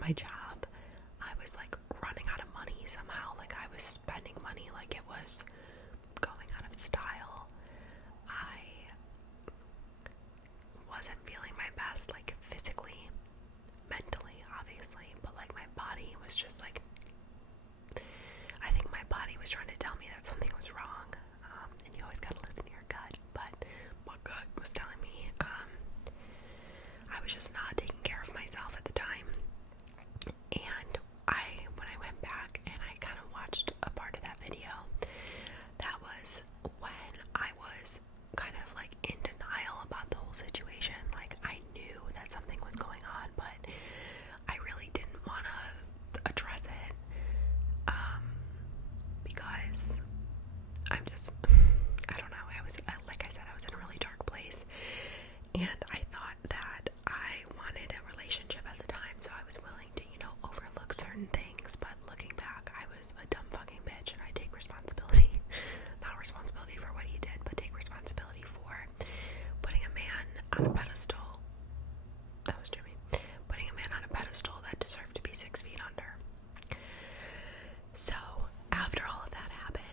my job, I was like running out of money somehow. Like I was spending money like it was going out of style. I wasn't feeling my best, like physically, mentally, obviously, but like my body was just like, I think my body was trying to tell me that something was wrong. And you always gotta listen to your gut, but my gut was telling me I was just not taking care of myself at the time. And when I went back and I kind of watched a part of that video, that was when I was kind of like in denial about the whole situation. Like I knew that something was going on, but I really didn't want to address it because I don't know, like I said, I was in a really dark place, and I thought that I wanted a relationship at the time, so I was willing to, overlook certain things. But looking back, I was a dumb fucking bitch, and I take responsibility. Not responsibility for what he did, but take responsibility for putting a man on a pedestal. That was Jimmy. Putting a man on a pedestal that deserved to be 6 feet under. So, after all of that happened,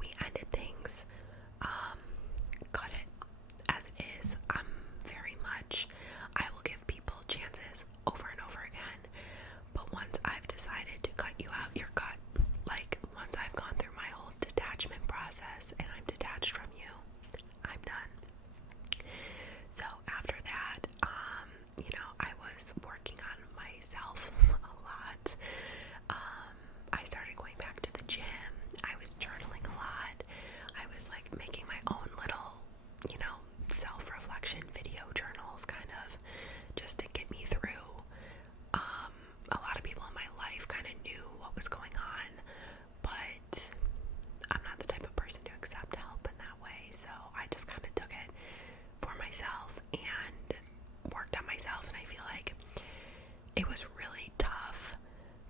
we ended things, cut it as it is. I will give people chances over and over again, but once I've decided to cut you out, you're cut. Like, once I've gone through my whole detachment process and I'm detached from you, I'm done. So after that, I was working on myself a lot. I started going back to the gym. I was journaling a lot. I was like making my own little, self-reflection video journals, kind of, just to get me through. A lot of people in my life kind of knew what was going on, but I'm not the type of person to accept help in that way, so I just kind of took it for myself and worked on myself, and I feel like it was really tough,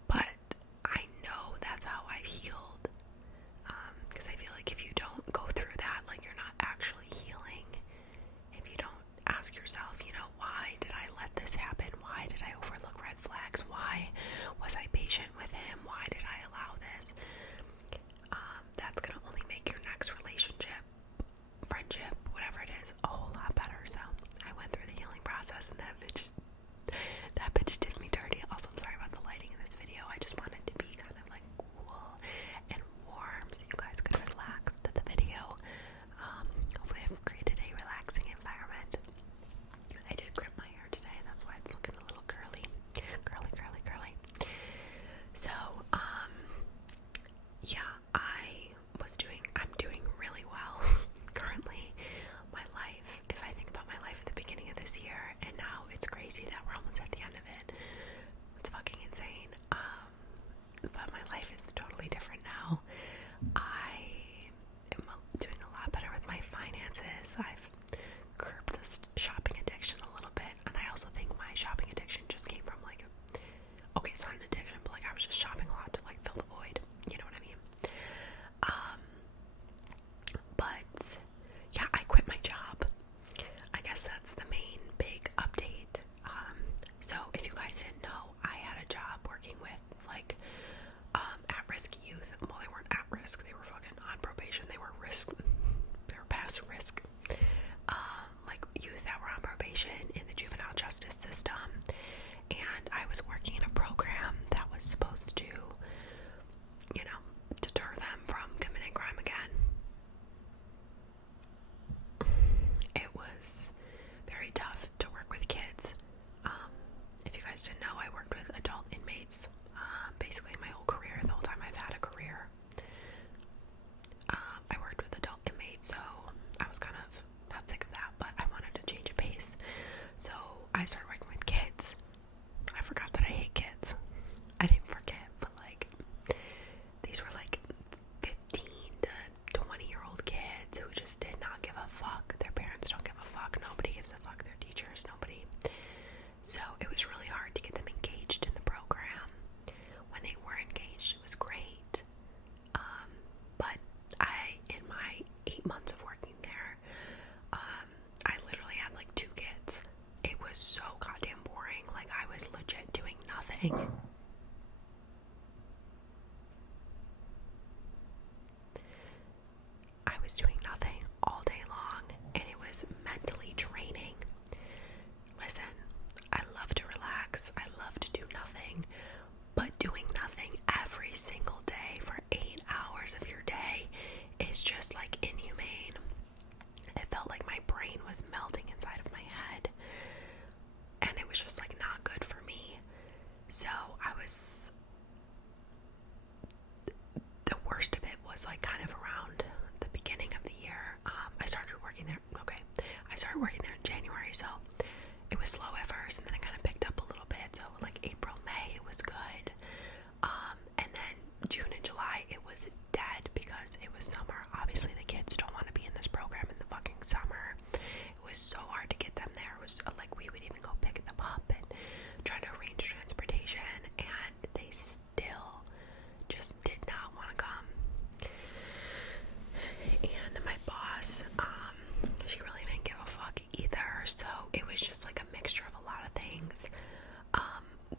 but I know that's how I've healed, because I feel like if you don't go through that, like, you're not actually healing. If you don't ask yourself, why did I let this happen? Why did I overlook red flags? Why was I patient with him? Why did I allow this? That's gonna only make your next relationship, friendship, whatever it is, a whole lot better. So I went through the healing process, and that bitch did me dirty. Also, I'm sorry about the lighting in this video. I just wanted to be kind of like cool and warm so you guys could relax to the video. Hopefully I've created a relaxing environment. I did grip my hair today, and that's why it's looking a little curly. So, yeah, I'm doing really well currently. My life, if I think about my life at the beginning of this year, and now it's crazy that we're almost at the end of it. It's fucking insane. But my life is totally different now. I am doing a lot better with my finances. I've curbed this shopping addiction a little bit, and I also think my shopping addiction just came from okay, it's not an addiction, but I was just shopping a lot to fill the void. You know what I mean? But yeah, I quit my job. I guess that's the main big update. So if you guys didn't know, I had a job working with at-risk youth. Well, they weren't at risk, they were fucking on probation. They were past risk. Youth that were on probation in the juvenile justice system. And I was working in a program that was supposed to, deter them from committing crime again. It was very tough to work with kids. If you guys didn't know, I worked with adult inmates basically my whole career, the whole time I've had a career. I worked with adult inmates, so I was kind of not sick of that, but I wanted to change a pace. So I started working with kids. I forgot that I hate kids. I didn't forget, but these were 15 to 20-year-old kids who just did not give a fuck. Their parents don't give a fuck. Nobody gives a fuck. Their teachers, nobody. So it was really hard to get them engaged in the program. When they were engaged, it was great. But in my 8 months of working there, I literally had 2 kids. It was so goddamn mentally draining. Listen, I love to relax. I love to do nothing. But doing nothing every single day for 8 hours of your day is just like inhumane. It felt like my brain was melting inside of my head. And it was just like not good for me. So the worst of it was like kind of around the beginning of the year. I started working there in January, so it was slow at first, and then it kind of picked up a little bit. So like April, May, it was good. And then June and July, it was dead because it was summer. Obviously, the kids don't want to be in this program in the fucking summer. It was so hard to get them there. It was like we would even go pick them up and try to arrange transportation, and they still just did not want to come. And my boss, she really didn't give a fuck either. So it was just like a mixture of a lot of things.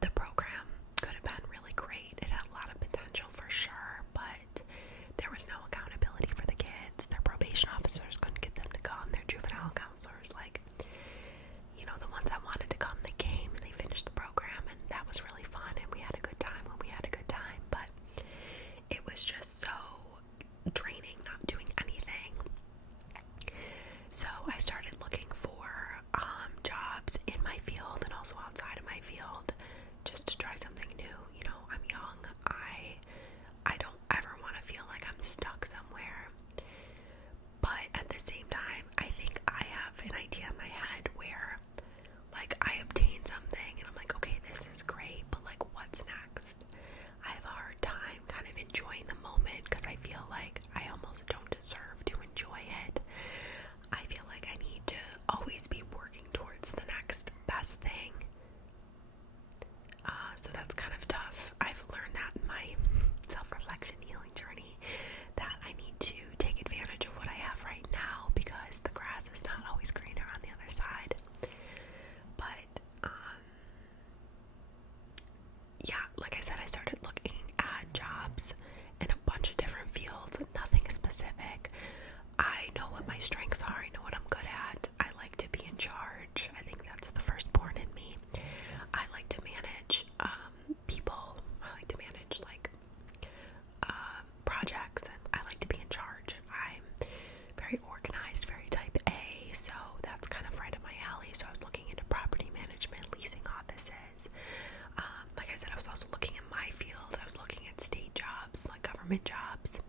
The program could have been really great. It had a lot of potential for sure, but there was no accountability for the kids. Their probation officers couldn't get them to come. Their juvenile counselors, like, you know, the ones that wanted to come, they came and they finished the program, and that was really fun, and we had a good time when we had a good time, but it was just so draining not doing anything. So I started looking for jobs in my field and also outside of my field, just to try something new. You know, I'm young. I don't ever want to feel like I'm stuck somewhere. But at the same time, I think I have an idea in my head where, like, I obtain something and I'm like, okay, this is great, but like, what's next? I have a hard time kind of enjoying the moment because I feel like I almost don't deserve to enjoy it. I feel like I need to always be working towards the next best thing. So that's kind of tough. I've learned that in my self-reflection healing journey, that I need to take advantage of what I have right now because the grass is not always greener on the other side. But, yeah, like I said, I started looking at jobs in a bunch of different fields, nothing specific. I know what my strengths are. I know what I'm good at. I like to be in charge. I think that's the firstborn in me. I like to manage people. I like to manage like projects, and I like to be in charge. I'm very organized, very type A, so that's kind of right up my alley. So I was looking into property management, leasing offices. Like I said, I was also looking in my field. I was looking at state jobs, like government jobs.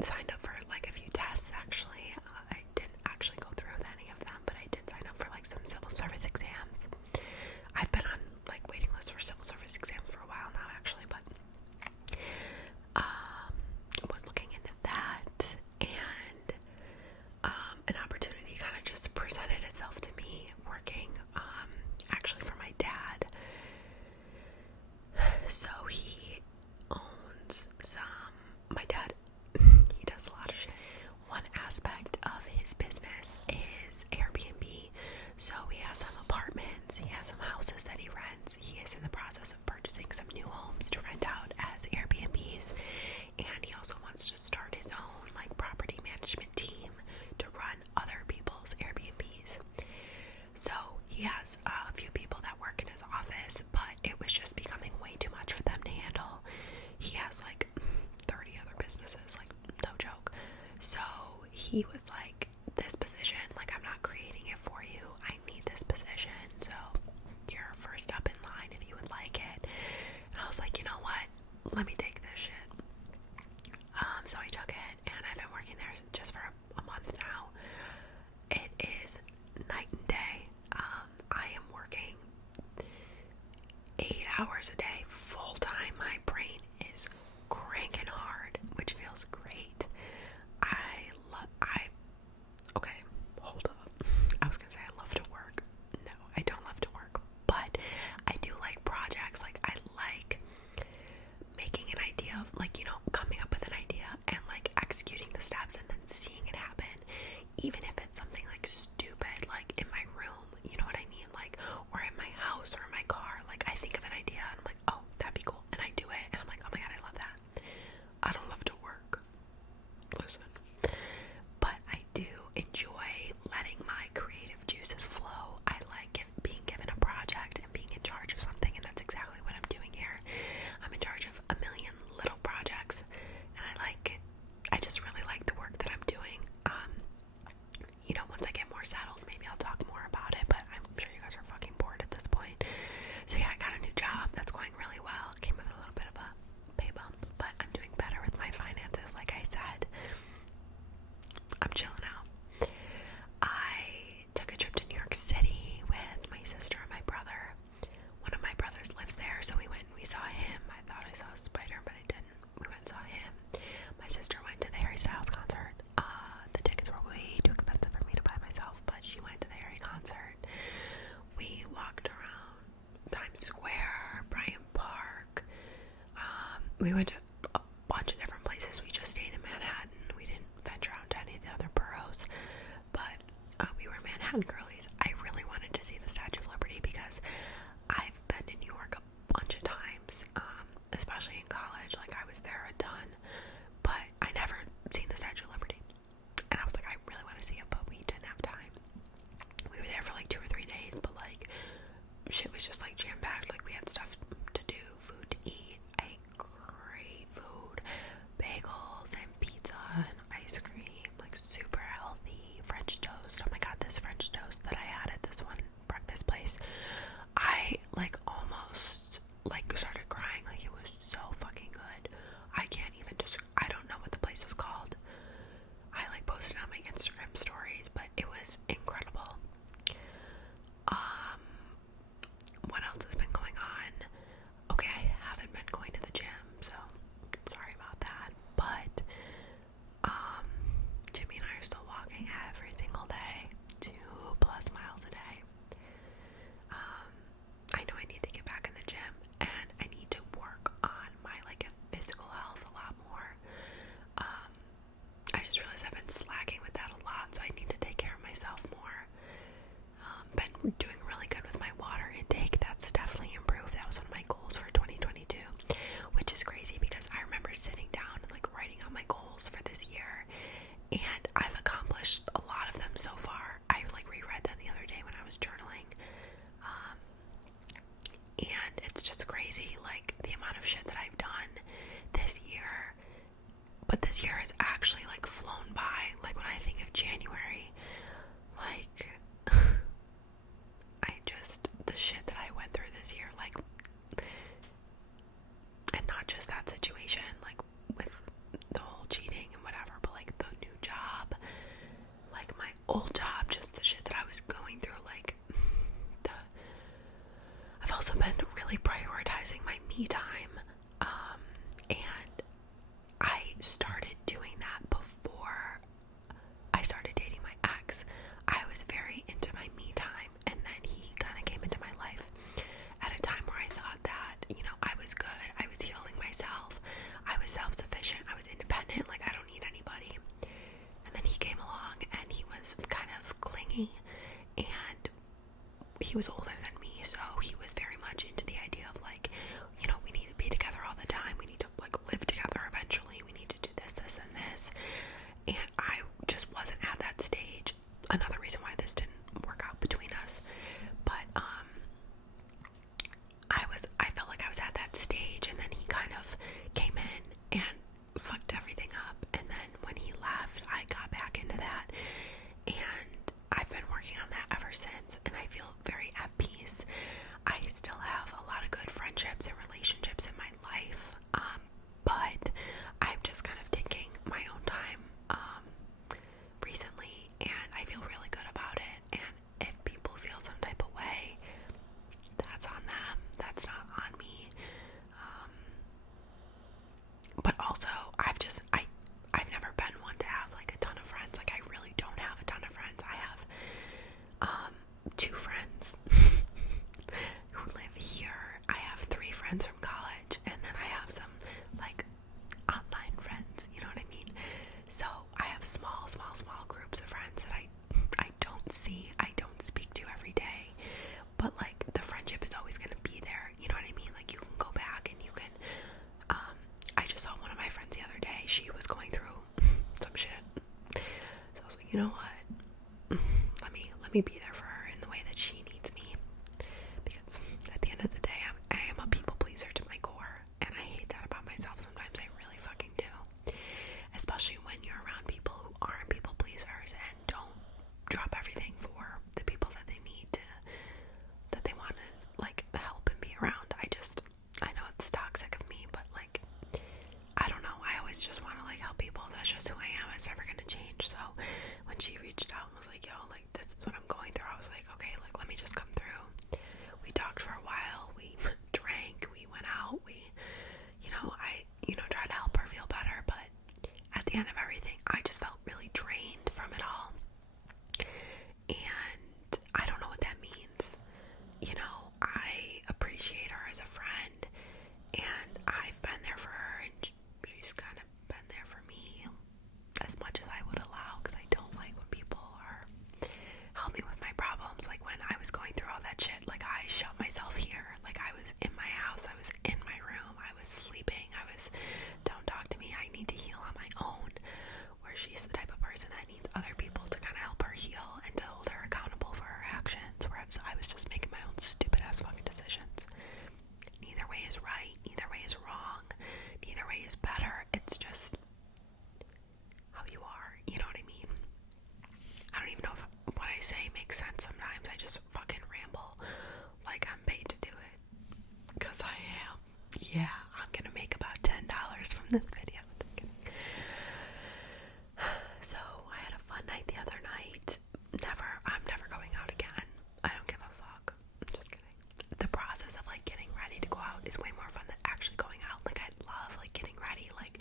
Signed up for like a few tests actually. I didn't actually go through with any of them, but I did sign up for like some civil service exams. I've been on like waiting lists for civil service exams for a while now actually, but was looking into that, and an opportunity kind of just presented itself to me working actually for my dad. So he owns my dad, he does a lot of shit. One aspect of his business is Airbnb. So he has some apartments, he has some houses that he rents. He is in the process of purchasing some new homes to rent out as Airbnbs. And he also wants to start his own like property management team to run other people's Airbnbs. So he has a few people that work in his office, but it was just becoming way too much for them to handle. He has like 30 other businesses, like no joke. So he was like, this position, like I'm not creating it for you. I need this position. So you're first up in line if you would like it. And I was like, you know what? Let me take this shit. So I took it, and I've been working there just for a month now. It is night and day. I am working 8 hours a day, full time. My brain is cranking hard, which feels great. Okay, hold up. I was gonna say I love to work. No, I don't love to work, but I do like projects. Like I like making an idea of, like, you know, coming up with an idea and like executing the steps and then seeing it happen, even if it's something like stupid, like in my room, you know what I mean, like, or in my house or in my car. Like I think of an idea and I'm like, oh, that'd be cool, and I do it, and I'm like, oh my god, I love that. I don't love to work, listen, but I do enjoy I'm chilling out. I took a trip to New York City with my sister and my brother. One of my brothers lives there, so we went and we saw him. I thought I saw a spider, but I didn't. We went and saw him. My sister went to the Harry Styles concert. The tickets were way too expensive for me to buy myself, but she went to the Harry concert. We walked around Times Square, Bryant Park. We went to a bunch of different places. We just stayed in Manhattan. We didn't venture out to any of the other boroughs, but we were Manhattan girlies. I really wanted to see the Statue of Liberty because I've been to New York a bunch of times, especially in college. Like, I was there a ton, but I never seen the Statue of Liberty. And I was like, I really want to see it, but we didn't have time. We were there for like 2 or 3 days, but like, shit was just like jam-packed. Like, we had stuff to do, food to eat. I ate great food, bagels and pizza and ice cream, like super healthy French toast. Oh my god, this French toast that I had at this one breakfast place, I like almost like started crying. Like, it was so fucking good. I can't even I don't know what the place was called. I like posted on my Instagram stories, but it was incredible. What else has been going on? Okay, I haven't been going to the gym, so sorry about that. But Jimmy and I are still walking every single day, 2+ miles a day. I know I need to get back in the gym, and I need to work on my like physical health a lot more. I just realized I've been slacking with that a lot, so I need to take care of myself more. Been doing really good with my water intake. That's definitely improved. That was one of my goals for 2022, which is crazy because I remember sitting down and like writing out my goals for this year, and I've accomplished a lot of them so far. I like reread them the other day when I was journaling, and it's just crazy, like the amount of shit that I've done this year. But this year has actually like flown by. Like, when I think of January, like the shit that I went through this year, like, and not just that situation, like with the whole cheating and whatever, but like the new job, like my old job, just the shit that I was going through, like I've also been really prioritizing my me time, and I started doing that before I started dating my ex. I was very into my me time, and then he kind of came into my life at a time where I thought that, you know, I was good, I was healing myself, I was self-sufficient, I was independent, like I don't need anybody. And then he came along, and he was kind of clingy, and he was older than me, so he was very much into the idea of like, you know, we need to be together all the time, we need to like live together eventually, we need to do this, this, and this. And I just wasn't at that stage. Another reason why this didn't work out between us. But I felt like I was at that stage, and then he kind of came in and fucked everything up. And then when he left, I got back into that, and I've been working on that ever since, and I feel very at peace. I still have a lot of good friendships and relationships in my life, but I'm just kind of taking my own time recently, and I feel really good about it. And if people feel some type of way, that's on them, that's not on me. But also, I've never been one to have like a ton of friends. Like, I really don't have a ton of friends. I have 2 friends who live here. I have 3 friends from college, and then I have some like online friends, you know what I mean? So I have small groups of friends that I don't see, I don't speak to every day, but like the friendship is always going to be there, you know what I mean? Like, you can go back and you can, I just saw one of my friends the other day, she was going through some shit, so I was like, you know what, let me be there for her in the way that she needs me, because at the end of the day, I am a people pleaser to my core, and I hate that about myself sometimes. I really fucking do, especially when you're around people who aren't people pleasers and don't drop everything for the people that they need to, that they want to like help and be around. I know it's toxic of me, but like, I don't know, I always just want to like help people. That's just who I am. It's never going to change. So she's the type of person that needs other people to kind of help her heal and to hold her accountable for her actions, whereas I was just making my own stupid ass fucking decisions. Neither way is right, neither way is wrong, neither way is better. It's just how you are, you know what I mean? I don't even know if what I say makes sense sometimes. I just fucking ramble like I'm paid to do it. Because I am. Yeah, I'm gonna make about $10 from this video. Just kidding. So, I had a fun night the other night. I'm never going out again. I don't give a fuck. I'm just kidding. The process of like getting ready to go out is way more fun than actually going out. Like, I love like getting ready, like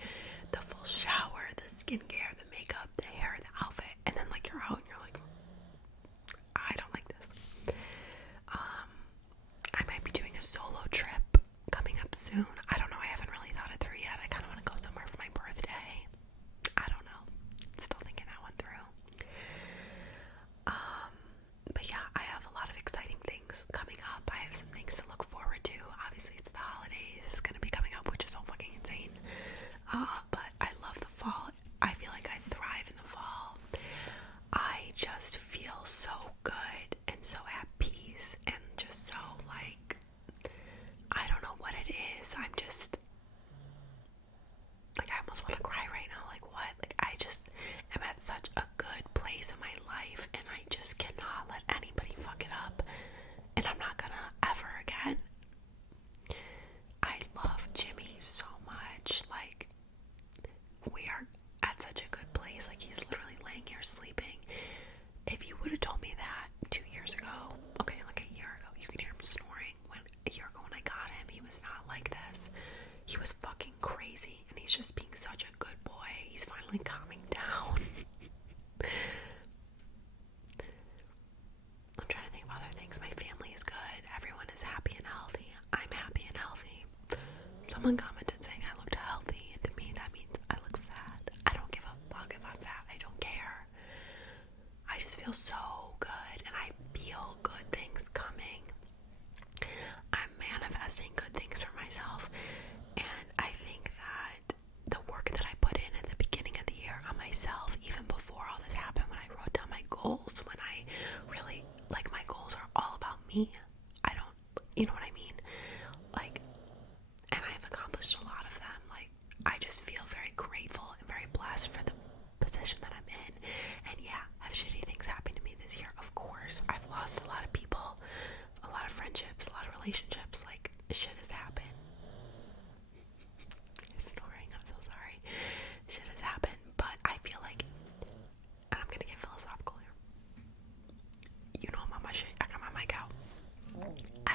the full shower, the skincare, the makeup, the hair, the outfit, and then like you're out and you're like, I don't like this. I might be doing a solo trip coming up soon. I don't know. I haven't really thought it through yet. I kind of want to go somewhere for my birthday. I don't know. Still thinking that one through. But yeah, I have a lot of exciting things coming up. I have some things to look forward to. Obviously, it's the holidays. It's going to be coming up, which is so fucking insane. But I love the fall. I feel like I thrive in the fall. I just feel so good and so at peace and just so like, I don't know what it is. I'm just like, I almost want to cry right now. Like, what? Like, I just am at such a good place in my life and I just cannot let anybody fuck it up, and I'm not gonna ever again. I love Jimmy so much. Like, we are at such a good place. Like, he's literally laying here sleeping. If you would have told me that 2 years ago, okay, like a year ago, you could hear him snoring. A year ago when I got him, he was not like this. He was fucking crazy, and he's just being such a good boy. He's finally calming down. I'm trying to think of other things. My family is good. Everyone is happy and healthy. I'm happy and healthy. Someone commented saying I looked healthy, and to me that means I look fat. I don't give a fuck if I'm fat. I don't care. I just feel so good, and I feel good things coming. I'm manifesting good things for myself, and I think that the work that I put in at the beginning of the year on myself, even before all this happened, when I wrote down my goals, when I really, like, my goals are all about me. I don't, you know what I mean? Like, and I've accomplished a lot of them. Like, I just feel very grateful and very blessed for the position that I'm in. And yeah, have shitty things happened to me this year? Of course. I've lost a lot of people, a lot of friendships, a lot of relationships. Like, shit has happened. Snoring, I'm so sorry. Shit has happened, but I feel like, and I'm gonna get philosophical here. You know I'm on my shit. I got my mic out.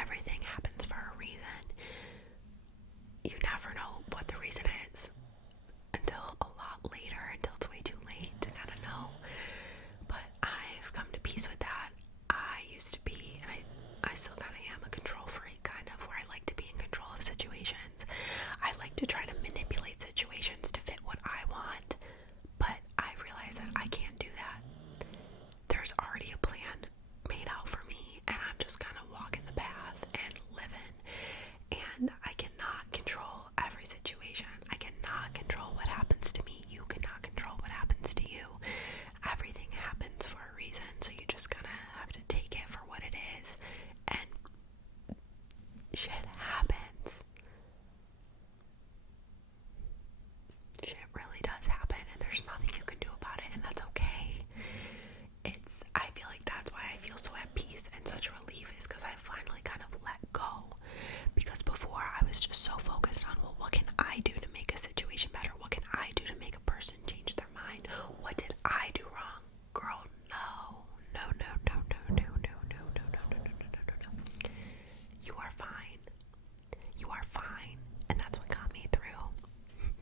Everything happens for a reason. You never know what the reason is until a lot later, until it's way too late to kind of know. But I've come to peace with that. I used to be, and I still kind of am, a control freak, kind of, where I like to be in control of situations. I like to try to manipulate situations to fit what I want, but I realize that I can't do that. There's already a plan made out for me, and I'm just kind of walking the path and living. And I cannot control every situation. I cannot control what happens to me. You cannot control what happens to you. Everything happens for a reason, so you just kind of have to take it for what it is. And shit happens. Shit really does happen, and there's nothing you can do about it, and that's okay. I feel like that's why I feel so at peace and such relief, is because I finally kind of let go. Because before, I was just so focused on, well, what can I do to make a situation better? What can I do to make a person change their mind? What did I do wrong? Girl, no. No, no, no, no, no, no, no, no, no, no, no, no, no, no. You are fine. You are fine. And that's what got me through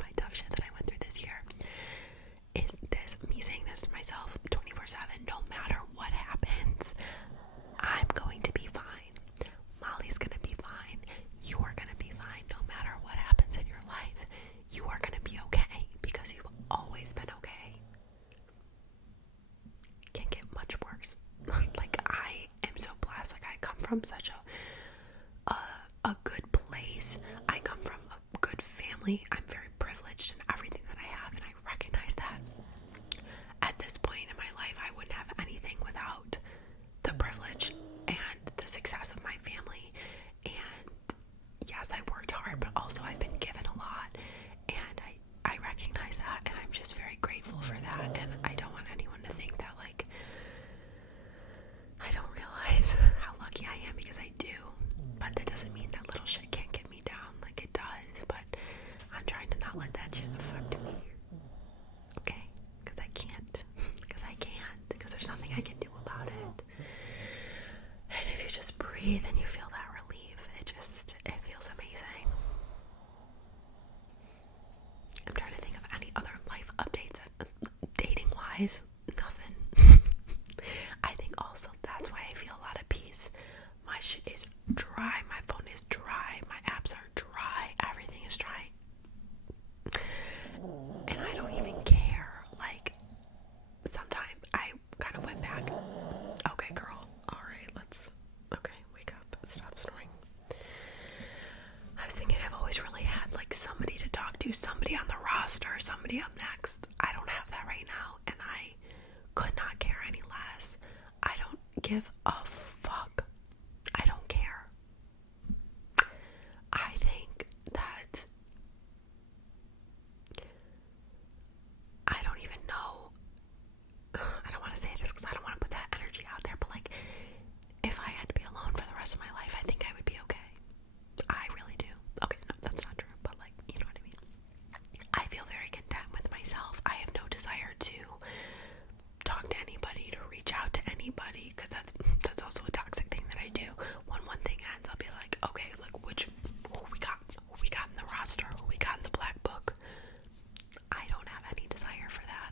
my tough shit that I went through this year. Is this, me saying this to myself 24/7, no matter what happens, I'm going to be fine. Molly's gonna be fine. You are gonna be fine. No matter what happens in your life, you are gonna be okay, because you've always been okay. Can't get much worse. Like, I am so blessed. Like, I come from such a good place. I come from a good family. I'm very privileged in everything that I have, and I recognize that. and I don't want anyone to think that, like, I don't realize how lucky I am, because I do, but that doesn't mean that little shit can't get me down, like it does, but I'm trying to not let that shit affect me, okay, because I can't, because there's nothing I can do about it, and if you just breathe and you feel that relief, it feels amazing. I'm trying to think of any other life updates, dating-wise, nothing. I think also that's why I feel a lot of peace. My shit is dry, my phone is dry, my apps are dry, everything is dry. And I don't even care. Like, sometimes I kind of went back. Okay, girl. Alright, okay, wake up. Stop snoring. I was thinking I've always really had, like, somebody to talk to, somebody on the roster, somebody up next. I don't have that right now, and I could not care any less. I don't give a fuck. I don't care. I think that I don't even know. I don't want to say this because I don't want to put that energy out there, but like, if I had to be alone for the rest of my life, I think I would be okay. I really do. Okay, no, that's not true, but like, you know what I mean? I feel very content with myself. I have no desire to talk to anybody, to reach out to anybody, because that's also a toxic thing that I do. When one thing ends, I'll be like, okay, like, who we got in the roster, who we got in the black book. I don't have any desire for that.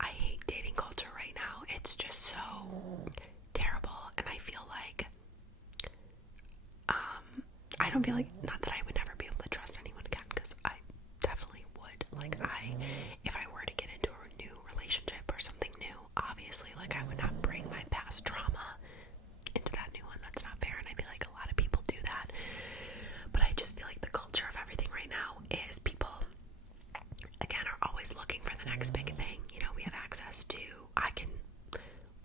I hate dating culture right now. It's just so terrible, and I feel like, I don't feel like, not that I would never be able to trust anyone again, because I definitely would. Like, if I were to get into a new relationship or something new, obviously, like, I would not bring my past trauma into that new one. That's not fair, and I feel like a lot of people do that. But I just feel like the culture of everything right now is people, again, are always looking for the next big thing. You know, we have access to, I can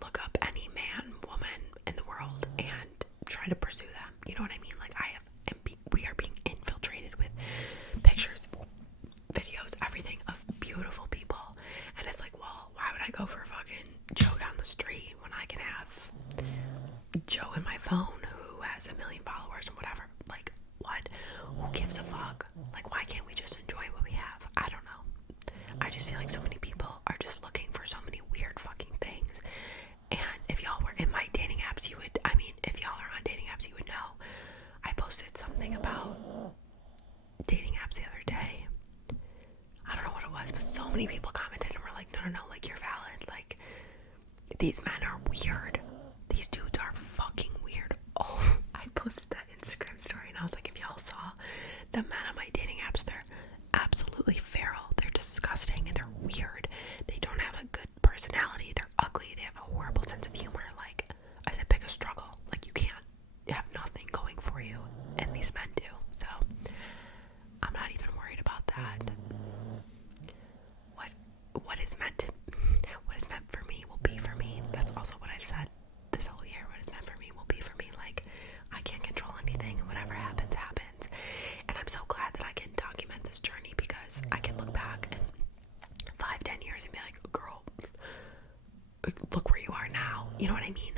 look up any man, woman in the world and try to pursue them. You know what I mean? Like, we are being infiltrated with pictures, videos, everything of beautiful people. And it's like, well, why would I go for fucking Joe down the street when I can have Joe in my phone who has 1 million followers and whatever? Like, what? Who gives a fuck? Like, why can't we just enjoy what we have? I don't know. I just feel like so many people are just looking for so many weird fucking things. And if y'all were in my dating apps, if y'all are on dating apps, you would know. I posted something about dating apps the other day. I don't know what it was, but so many people commented and were like, no, like, you're valid. Like, these men are weird. These dudes are fucking weird. Oh, I posted that Instagram story and I was like, if y'all saw the men on my dating apps, they're absolutely feral. They're disgusting and they're weird. They don't have a good personality. They're ugly. They have a horrible sense of humor. Like, I said, pick a struggle. Like, you can't have nothing going for you, and these men do. So I'm not even worried about that. What is meant for me will be for me. That's also what I've said this whole year. What is meant for me will be for me. Like, I can't control anything, and whatever happens, happens. And I'm so glad that I can document this journey, because I can look back in 5-10 years and be like, girl, look where you are now. You know what I mean?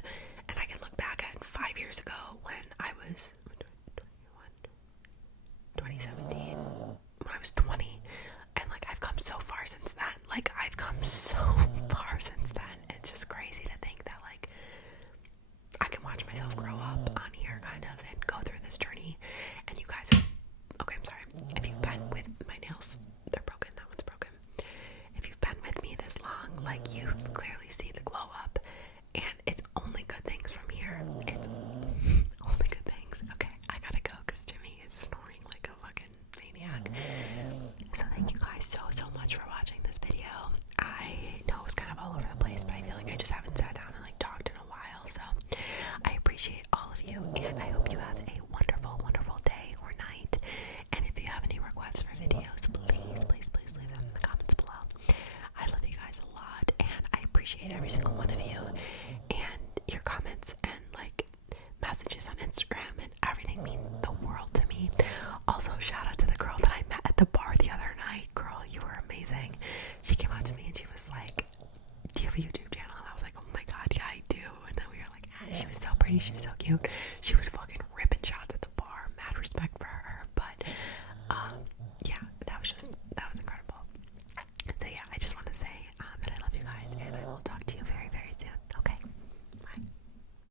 And I can look back at 5 years ago when I was 2017, when I was 20, and like, I've come so far since then. Like, I've come so far since then. It's just crazy to think that, like, I can watch myself grow up on here, kind of, and go through this journey. And you guys are, okay, I'm sorry. If you've been with my nails, they're broken. That one's broken. If you've been with me this long, like, you've clearly